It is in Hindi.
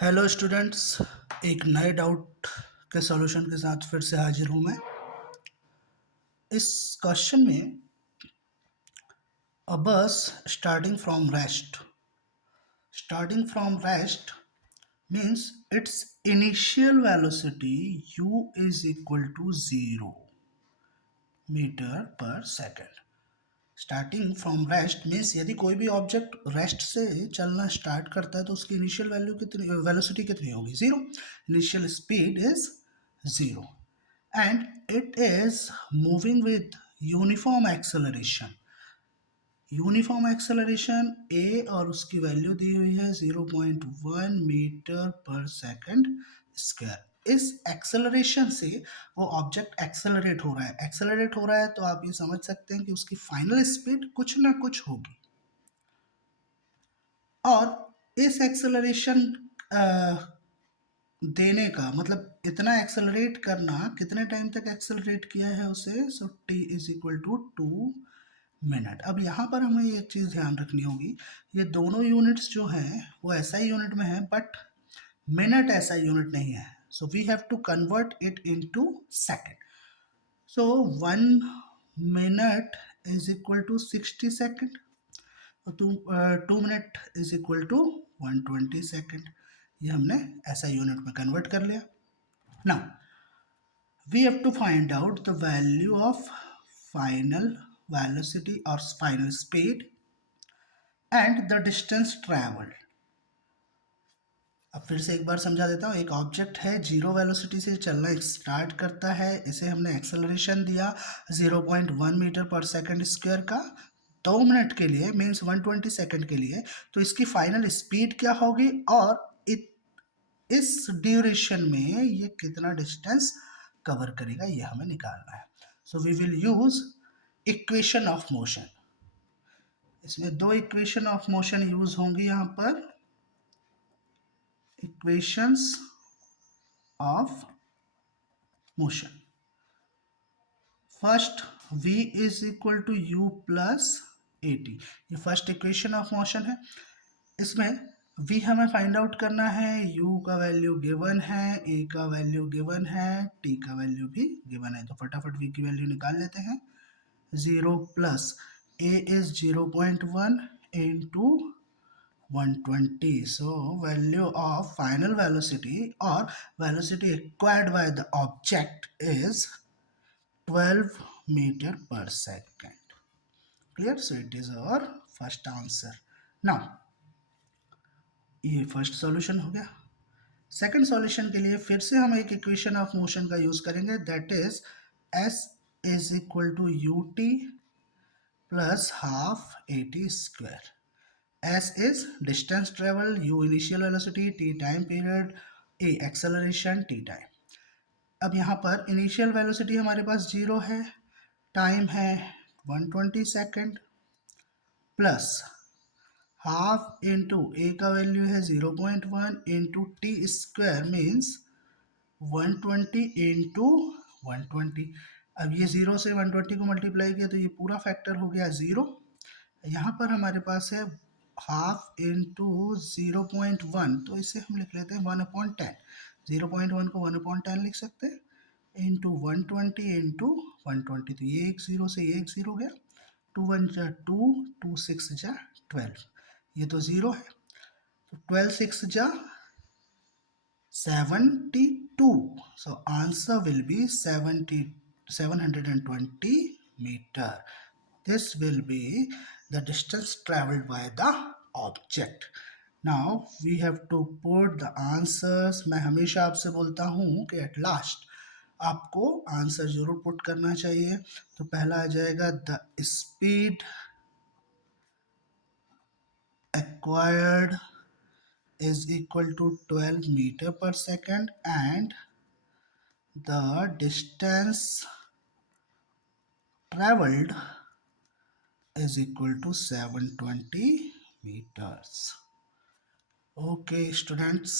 हेलो स्टूडेंट्स, एक नए डाउट के सॉल्यूशन के साथ फिर से हाजिर हूँ मैं। इस क्वेश्चन में a bus starting from rest means its initial velocity u is equal to 0 metre per second. Starting from rest means यदि कोई भी ऑब्जेक्ट रेस्ट से चलना स्टार्ट करता है तो उसकी इनिशियल वैल्यू कितनी, वेलोसिटी कितनी होगी? Zero. Initial speed is zero and it is moving with uniform acceleration. Uniform acceleration a और उसकी वैल्यू दी हुई है 0.1 मीटर पर सेकंड स्क्वायर। इस एक्सेलरेशन से वो ऑब्जेक्ट एक्सेलरेट हो रहा है तो आप ये समझ सकते हैं कि उसकी फाइनल स्पीड कुछ ना कुछ होगी। और इस एक्सेलरेशन देने का मतलब इतना एक्सेलरेट करना, कितने टाइम तक एक्सेलरेट किया है उसे? So T is equal to 2 minute. अब यहाँ पर हमें एक चीज़ ध्यान रखनी होगी, ये दोनों यूनिट्स जो हैं वो एसआई यूनिट में है बट मिनट एसआई यूनिट नहीं है। So we have to convert it into second. So 1 minute is equal to 60 second, तो 2 minute is equal to 120 second. ये हमने एसआई यूनिट में कन्वर्ट कर लिया। Now we have to find out the value of final velocity or final speed and the distance traveled। अब फिर से एक बार समझा देता हूँ। एक ऑब्जेक्ट है, जीरो वेलोसिटी से चलना स्टार्ट करता है, इसे हमने एक्सेलरेशन दिया 0.1 मीटर पर सेकंड स्क्वायर का 2 मिनट के लिए, मीन्स 120 सेकंड के लिए। तो इसकी फाइनल स्पीड क्या होगी और इस ड्यूरेशन में ये कितना डिस्टेंस कवर करेगा, ये हमें निकालना है। So we will use equation of motion. इसमें दो इक्वेशन ऑफ मोशन यूज होंगी यहाँ पर, equations of motion. First v is equal to u plus a t, ये फर्स्ट इक्वेशन ऑफ मोशन है। इसमें v हमें फाइंड आउट करना है, u का वैल्यू गिवन है, a का वैल्यू गिवन है, t का वैल्यू भी गिवन है। तो फटाफट v की वैल्यू निकाल लेते हैं। 0 plus a is 0.1 into 120। So value of final velocity or velocity acquired by the object is 12 meter per second. Clear? So it is our first answer. Now ये फर्स्ट सॉल्यूशन हो गया। सेकंड सॉल्यूशन के लिए फिर से हम एक इक्वेशन ऑफ मोशन का यूज करेंगे, that is s is equal to u t plus half a t square. S is distance travel, U initial velocity, T time period, A acceleration, T time। अब यहाँ पर इनिशियल वेलोसिटी हमारे पास 0 है, टाइम है 120 सेकेंड, प्लस हाफ इंटू ए का वैल्यू है 0.1 into T square means 120 into 120। अब ये 0 से 120 को मल्टीप्लाई किया तो ये पूरा फैक्टर हो गया 0। यहाँ पर हमारे पास है हाफ इंटू 0.1, तो इसे हम लिख लेते हैं 1/10। 0.1 को 1/10 लिख सकते हैं इंटू 120 इंटू 120। तो ये एक जीरो से ये एक जीरो गया, 2 1 जा 2, 2 6 जा 12, ये तो जीरो है, तो 12 6 जा 72। So answer will be 720 meter. This will be the distance traveled by the object. Now we have to put the answers। मैं हमेशा आपसे बोलता हूँ कि at last आपको आंसर जरूर पुट करना चाहिए। तो पहला आ जाएगा the speed acquired is equal to 12 meter per second and the distance traveled is equal to 720 meters. Okay students,